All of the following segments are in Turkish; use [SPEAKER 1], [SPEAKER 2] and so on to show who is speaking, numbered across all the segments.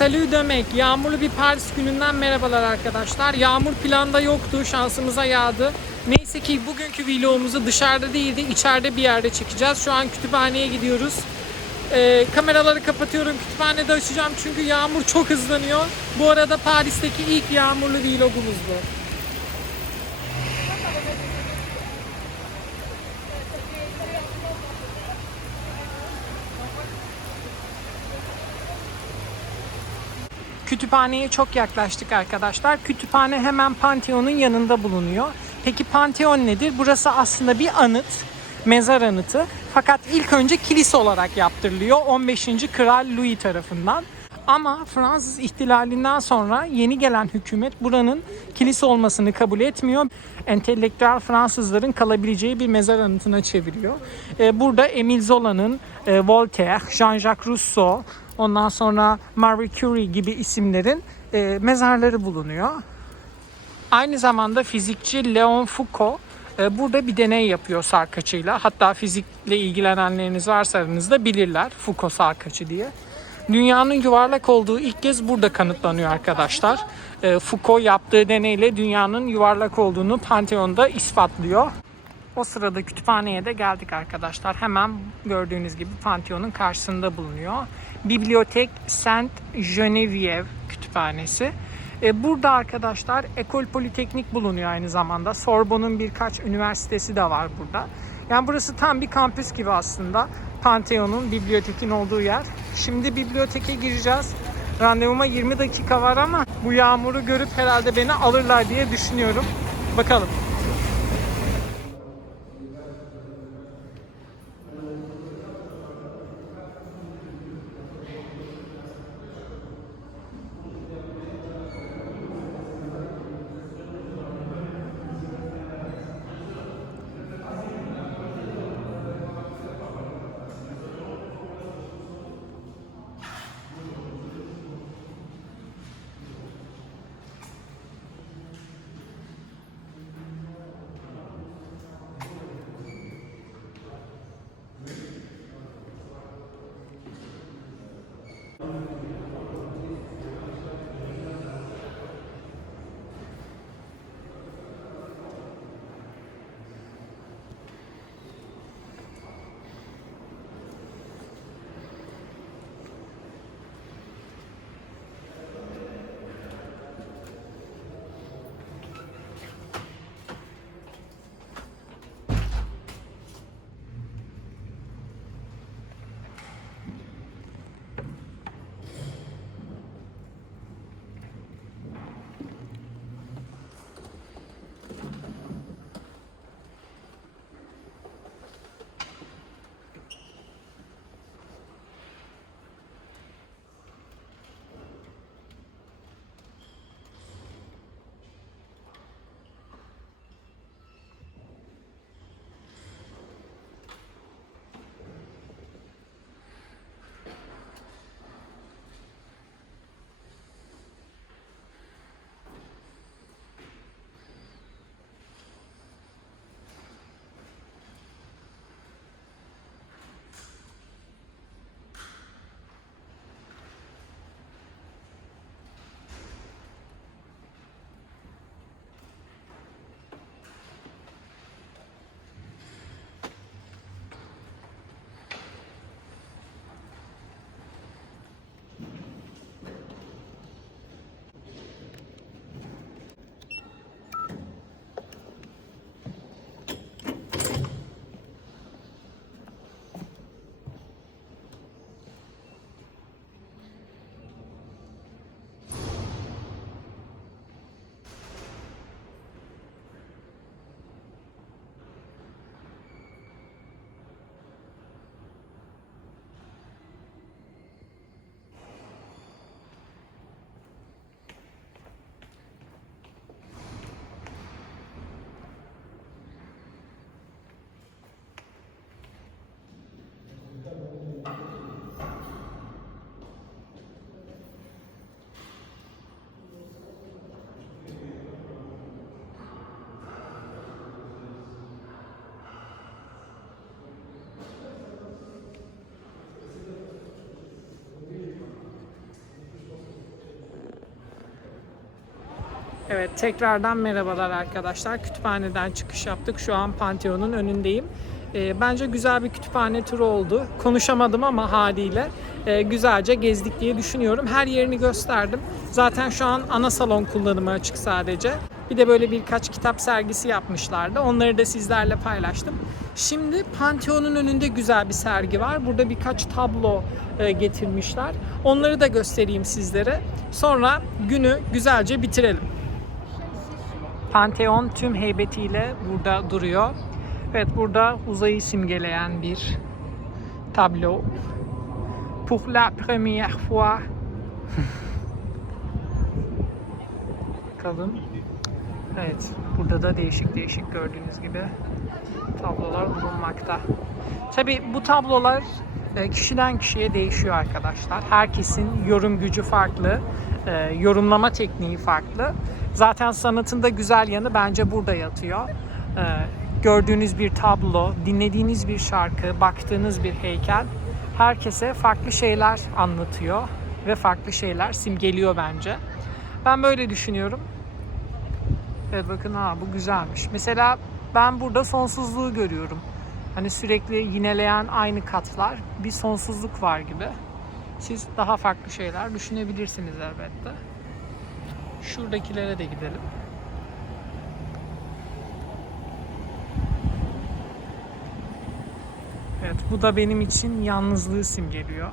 [SPEAKER 1] Salut demek. Yağmurlu bir Paris gününden merhabalar arkadaşlar. Yağmur planda yoktu. Şansımıza yağdı. Neyse ki bugünkü vlogumuzu dışarıda değildi. içeride bir yerde çekeceğiz. Şu an kütüphaneye gidiyoruz. Ee, kameraları kapatıyorum. Kütüphanede açacağım çünkü yağmur çok hızlanıyor. Bu arada Paris'teki ilk yağmurlu vlogumuz bu. Kütüphaneye çok yaklaştık arkadaşlar. Kütüphane hemen Pantheon'un yanında bulunuyor. Peki Pantheon nedir? Burası aslında bir anıt, mezar anıtı. Fakat ilk önce kilise olarak yaptırılıyor 15. Kral Louis tarafından. Ama Fransız ihtilalinden sonra yeni gelen hükümet buranın kilise olmasını kabul etmiyor. Entelektüel Fransızların kalabileceği bir mezar anıtına çeviriyor. Ee, Burada Emile Zola'nın, e, Voltaire, Jean-Jacques Rousseau, ondan sonra Marie Curie gibi isimlerin e, mezarları bulunuyor. Aynı zamanda fizikçi Leon Foucault e, burada bir deney yapıyor sarkaçıyla. Hatta fizikle ilgilenenleriniz varsa aranızda bilirler Foucault sarkaçı diye. Dünyanın yuvarlak olduğu ilk kez burada kanıtlanıyor arkadaşlar. E, Foucault yaptığı deneyle dünyanın yuvarlak olduğunu Pantheon'da ispatlıyor. O sırada kütüphaneye de geldik arkadaşlar. Hemen gördüğünüz gibi Pantheon'un karşısında bulunuyor. Bibliotek Saint Geneviève kütüphanesi. E, Burada arkadaşlar Ekol Politeknik bulunuyor aynı zamanda. Sorbonne'un birkaç üniversitesi de var burada. Yani burası tam bir kampüs gibi aslında. Pantheon'un, bibliotekin olduğu yer. Şimdi biblioteke gireceğiz. Randevuma 20 dakika var ama bu yağmuru görüp herhalde beni alırlar diye düşünüyorum. Bakalım. Evet tekrardan merhabalar arkadaşlar. Kütüphaneden çıkış yaptık. Şu an Pantheon'un önündeyim. Ee, bence güzel bir kütüphane turu oldu. Konuşamadım ama haliyle e, güzelce gezdik diye düşünüyorum. Her yerini gösterdim. Zaten şu an ana salon kullanımı açık sadece. Bir de böyle birkaç kitap sergisi yapmışlardı. Onları da sizlerle paylaştım. Şimdi Pantheon'un önünde güzel bir sergi var. Burada birkaç tablo e, getirmişler. Onları da göstereyim sizlere. Sonra günü güzelce bitirelim. Pantheon tüm heybetiyle burada duruyor. Evet burada uzayı simgeleyen bir tablo. Pour la première fois. Bakalım. Evet burada da değişik değişik gördüğünüz gibi tablolar bulunmakta. Tabi bu tablolar e, kişiden kişiye değişiyor arkadaşlar. Herkesin yorum gücü farklı, e, yorumlama tekniği farklı. Zaten sanatın da güzel yanı bence burada yatıyor. E, Gördüğünüz bir tablo, dinlediğiniz bir şarkı, baktığınız bir heykel herkese farklı şeyler anlatıyor ve farklı şeyler simgeliyor bence. Ben böyle düşünüyorum. Evet bakın ha bu güzelmiş. Mesela ben burada sonsuzluğu görüyorum. Hani sürekli yineleyen aynı katlar bir sonsuzluk var gibi. Siz daha farklı şeyler düşünebilirsiniz elbette. Şuradakilere de gidelim. Evet bu da benim için yalnızlığı simgeliyor.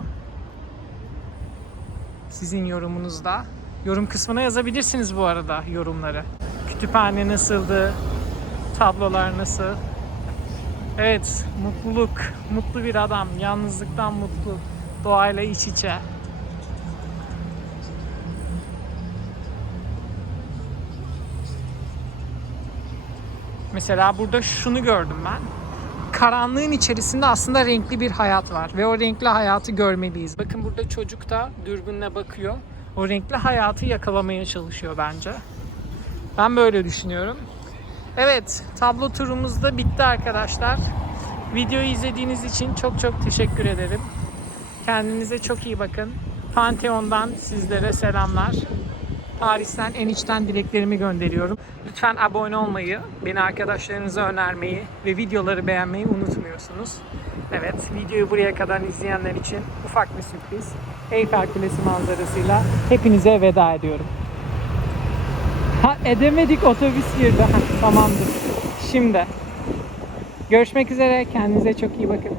[SPEAKER 1] Sizin yorumunuzda. Yorum kısmına yazabilirsiniz bu arada yorumları. Kütüphane nasıldı? Tablolar nasıl? Evet, mutluluk. Mutlu bir adam. Yalnızlıktan mutlu. Doğayla iç içe. Mesela burada şunu gördüm ben. Karanlığın içerisinde aslında renkli bir hayat var ve o renkli hayatı görmeliyiz. Bakın burada çocuk da dürbünle bakıyor. O renkli hayatı yakalamaya çalışıyor bence. Ben böyle düşünüyorum. Evet, tablo turumuz da bitti arkadaşlar. Videoyu izlediğiniz için çok çok teşekkür ederim. Kendinize çok iyi bakın. Pantheon'dan sizlere selamlar. Paris'ten en içten dileklerimi gönderiyorum. Lütfen abone olmayı, beni arkadaşlarınıza önermeyi ve videoları beğenmeyi unutmuyorsunuz. Evet, videoyu buraya kadar izleyenler için ufak bir sürpriz. Eyfel Kulesi manzarasıyla hepinize veda ediyorum. Ha edemedik otobüs girdi. Ha, tamamdır. Şimdi. Görüşmek üzere. Kendinize çok iyi bakın.